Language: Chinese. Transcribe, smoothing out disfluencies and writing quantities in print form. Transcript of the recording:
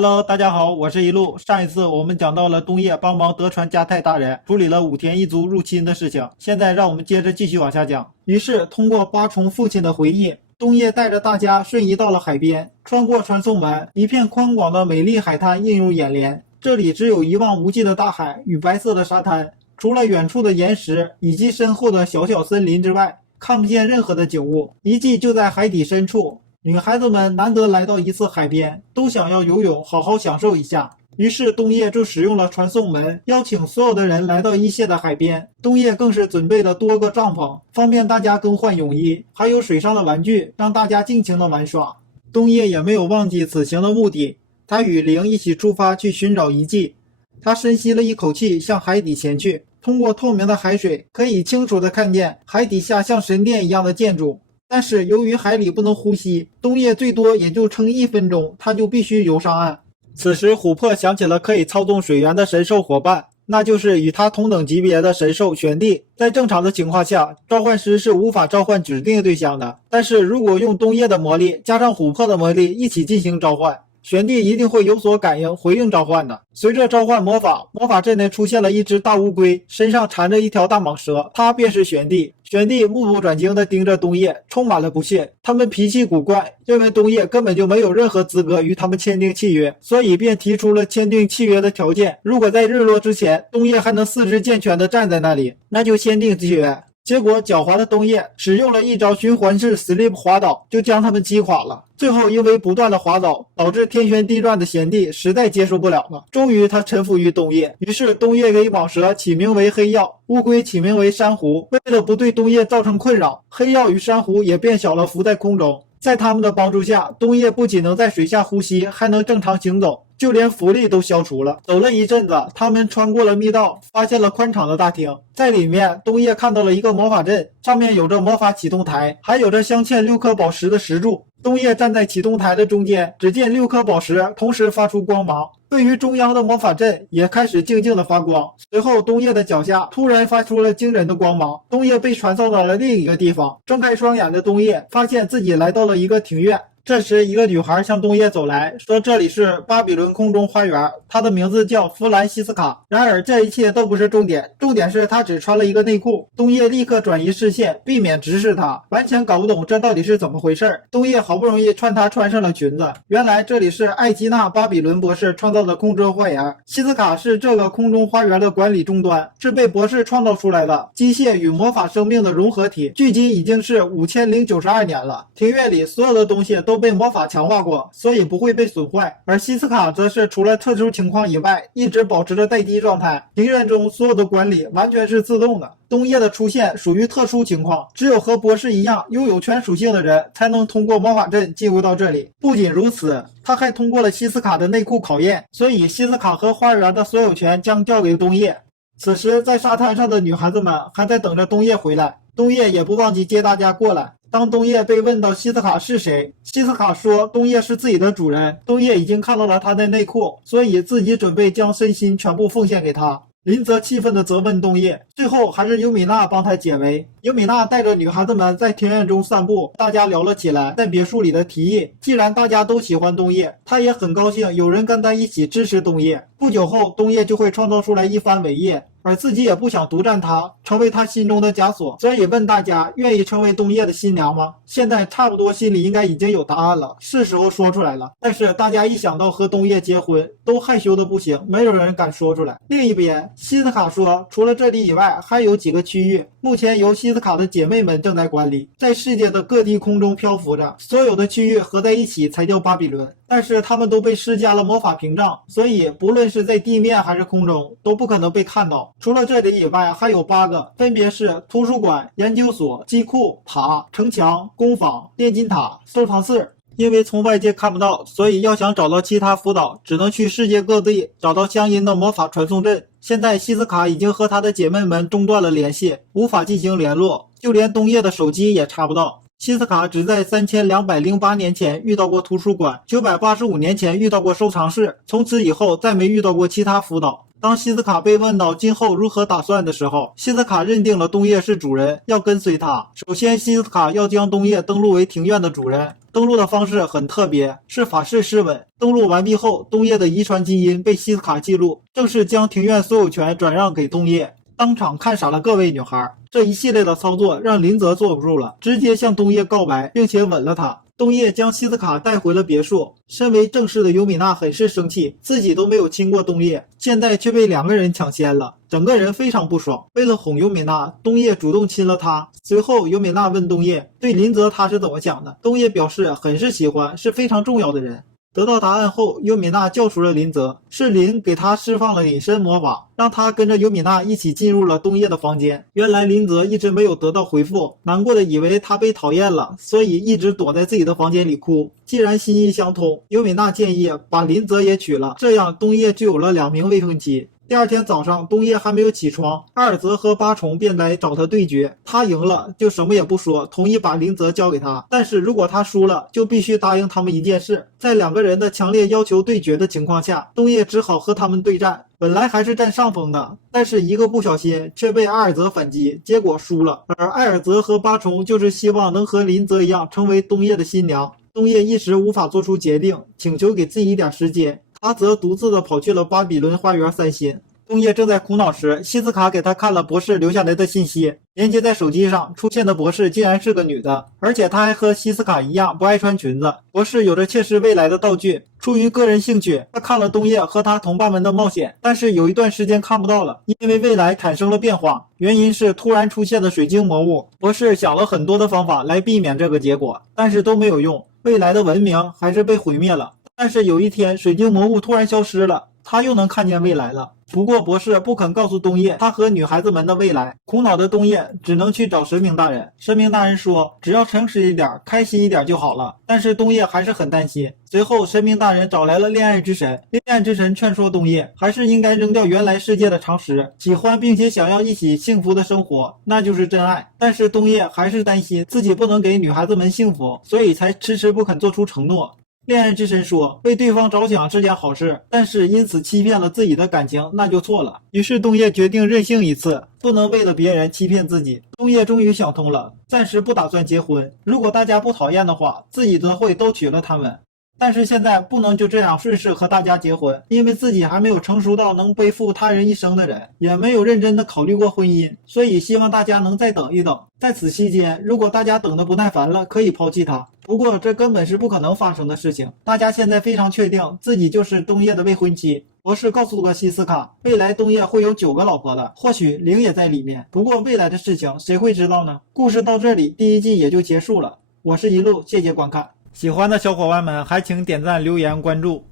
Hello，大家好，我是一路。上一次我们讲到了东野帮忙德川家泰大人处理了武田一族入侵的事情，现在让我们接着继续往下讲。于是，通过八重父亲的回忆，东野带着大家瞬移到了海边，穿过传送门，一片宽广的美丽海滩映入眼帘。这里只有一望无际的大海与白色的沙滩，除了远处的岩石以及身后的小小森林之外，看不见任何的景物。遗迹就在海底深处。女孩子们难得来到一次海边，都想要游泳，好好享受一下。于是东野就使用了传送门，邀请所有的人来到一线的海边。东野更是准备了多个帐篷，方便大家更换泳衣，还有水上的玩具，让大家尽情的玩耍。东野也没有忘记此行的目的，他与灵一起出发去寻找遗迹。他深吸了一口气，向海底前去。通过透明的海水，可以清楚地看见海底下像神殿一样的建筑。但是由于海里不能呼吸，东野最多也就撑1分钟，他就必须游上岸。此时琥珀想起了可以操纵水源的神兽伙伴，那就是与他同等级别的神兽玄帝。在正常的情况下，召唤师是无法召唤指定对象的，但是如果用东野的魔力加上琥珀的魔力一起进行召唤，玄帝一定会有所感应，回应召唤的。随着召唤魔法，魔法阵内出现了一只大乌龟，身上缠着一条大蟒蛇，它便是玄帝。玄帝目不转睛地盯着东野，充满了不屑。他们脾气古怪，认为东野根本就没有任何资格与他们签订契约，所以便提出了签订契约的条件。如果在日落之前，东野还能四肢健全地站在那里，那就签订契约。结果狡猾的东野使用了一招循环式 sleep 滑倒，就将他们击垮了。最后因为不断的滑倒，导致天旋地转的贤帝实在接受不了了，终于他臣服于东野。于是东野给蟒蛇起名为黑曜，乌龟起名为珊瑚。为了不对东野造成困扰，黑曜与珊瑚也变小了，浮在空中。在他们的帮助下，东野不仅能在水下呼吸，还能正常行走，就连浮力都消除了。走了一阵子，他们穿过了密道，发现了宽敞的大厅。在里面，东野看到了一个魔法阵，上面有着魔法启动台，还有着镶嵌6颗宝石的石柱。东野站在启动台的中间，只见6颗宝石同时发出光芒，位于中央的魔法阵也开始静静的发光。随后东野的脚下突然发出了惊人的光芒，东野被传送到了另一个地方。睁开双眼的东野发现自己来到了一个庭院。这时一个女孩向东野走来，说这里是巴比伦空中花园，她的名字叫弗兰西斯卡。然而这一切都不是重点，重点是她只穿了一个内裤。东野立刻转移视线，避免直视她，完全搞不懂这到底是怎么回事。东野好不容易劝她穿上了裙子，原来这里是艾基纳巴比伦博士创造的空中花园。西斯卡是这个空中花园的管理终端，是被博士创造出来的机械与魔法生命的融合体，距今已经是5092年了。庭院里所有的东西都被魔法强化过，所以不会被损坏。而西斯卡则是除了特殊情况以外，一直保持着待机状态。庭院中所有的管理完全是自动的。东野的出现属于特殊情况，只有和博士一样拥有全属性的人才能通过魔法阵进入到这里。不仅如此，他还通过了西斯卡的内裤考验，所以西斯卡和花园的所有权将交给东野。此时在沙滩上的女孩子们还在等着东野回来，东野也不忘记接大家过来。当东野被问到西斯卡是谁，西斯卡说东野是自己的主人，东野已经看到了他的内裤，所以自己准备将身心全部奉献给他。林泽气愤地责问东野，最后还是尤米娜帮他解围。尤米娜带着女孩子们在庭院中散步，大家聊了起来在别墅里的提议。既然大家都喜欢东野，他也很高兴有人跟他一起支持东野。不久后，东野就会创造出来一番伟业，而自己也不想独占他，成为他心中的枷锁，所以问大家愿意成为东野的新娘吗？现在差不多心里应该已经有答案了，是时候说出来了。但是大家一想到和东野结婚，都害羞的不行，没有人敢说出来。另一边，西斯卡说，除了这里以外，还有几个区域，目前由西斯卡的姐妹们正在管理，在世界的各地空中漂浮着，所有的区域合在一起才叫巴比伦。但是他们都被施加了魔法屏障，所以不论是在地面还是空中，都不可能被看到。除了这里以外，还有8个，分别是图书馆、研究所、机库、塔、城墙、工坊、炼金塔、收藏室。因为从外界看不到，所以要想找到其他辅导，只能去世界各地找到相应的魔法传送阵。现在西斯卡已经和她的姐妹们中断了联系，无法进行联络，就连东野的手机也查不到。西斯卡只在3208年前遇到过图书馆，985年前遇到过收藏室，从此以后再没遇到过其他辅导。当西斯卡被问到今后如何打算的时候，西斯卡认定了东野是主人，要跟随他。首先，西斯卡要将东野登录为庭院的主人，登陆的方式很特别，是法式湿吻。登陆完毕后，东叶的遗传基因被希斯卡记录，正式将庭院所有权转让给东叶，当场看傻了各位女孩。这一系列的操作让林泽坐不住了，直接向东叶告白，并且吻了她。东叶将希斯卡带回了别墅，身为正室的尤米娜很是生气，自己都没有亲过东叶，现在却被2个人抢先了，整个人非常不爽。为了哄尤米娜，东叶主动亲了她。随后尤米娜问东叶对林泽他是怎么想的，东叶表示很是喜欢，是非常重要的人。得到答案后，尤米娜叫出了林泽，是林给他释放了隐身魔法，让他跟着尤米娜一起进入了东叶的房间。原来林泽一直没有得到回复，难过的以为他被讨厌了，所以一直躲在自己的房间里哭。既然心意相通，尤米娜建议把林泽也娶了，这样东叶就有了2名未婚妻。第二天早上，东叶还没有起床，阿尔泽和八重便来找他对决。他赢了就什么也不说，同意把林泽交给他。但是如果他输了，就必须答应他们一件事。在2个人的强烈要求对决的情况下，东叶只好和他们对战。本来还是占上风的，但是一个不小心却被阿尔泽反击，结果输了。而艾尔泽和八重就是希望能和林泽一样成为东叶的新娘。东叶一时无法做出决定，请求给自己一点时间。他则独自的跑去了巴比伦花园散心。东叶正在苦恼时，希斯卡给他看了博士留下来的信息，连接在手机上出现的博士竟然是个女的，而且她还和希斯卡一样不爱穿裙子。博士有着窃视未来的道具，出于个人兴趣，他看了东叶和他同伴们的冒险，但是有一段时间看不到了，因为未来产生了变化，原因是突然出现的水晶魔物。博士想了很多的方法来避免这个结果，但是都没有用，未来的文明还是被毁灭了。但是有一天，水晶魔物突然消失了，他又能看见未来了。不过博士不肯告诉东叶他和女孩子们的未来，苦恼的东叶只能去找神明大人。神明大人说只要诚实一点，开心一点就好了，但是东叶还是很担心。随后神明大人找来了恋爱之神，恋爱之神劝说东叶还是应该扔掉原来世界的常识，喜欢并且想要一起幸福的生活，那就是真爱。但是东叶还是担心自己不能给女孩子们幸福，所以才迟迟不肯做出承诺。恋爱之神说为对方着想是件好事，但是因此欺骗了自己的感情那就错了。于是东叶决定任性一次，不能为了别人欺骗自己。东叶终于想通了，暂时不打算结婚，如果大家不讨厌的话，自己则会都娶了他们。但是现在不能就这样顺势和大家结婚，因为自己还没有成熟到能背负他人一生的人，也没有认真的考虑过婚姻，所以希望大家能再等一等。在此期间，如果大家等得不耐烦了，可以抛弃他。不过这根本是不可能发生的事情。大家现在非常确定自己就是东叶的未婚妻。博士告诉过希斯卡，未来东叶会有9个老婆的，或许灵也在里面。不过未来的事情谁会知道呢？故事到这里，第1季也就结束了。我是一路，谢谢观看。喜欢的小伙伴们还请点赞、留言、关注。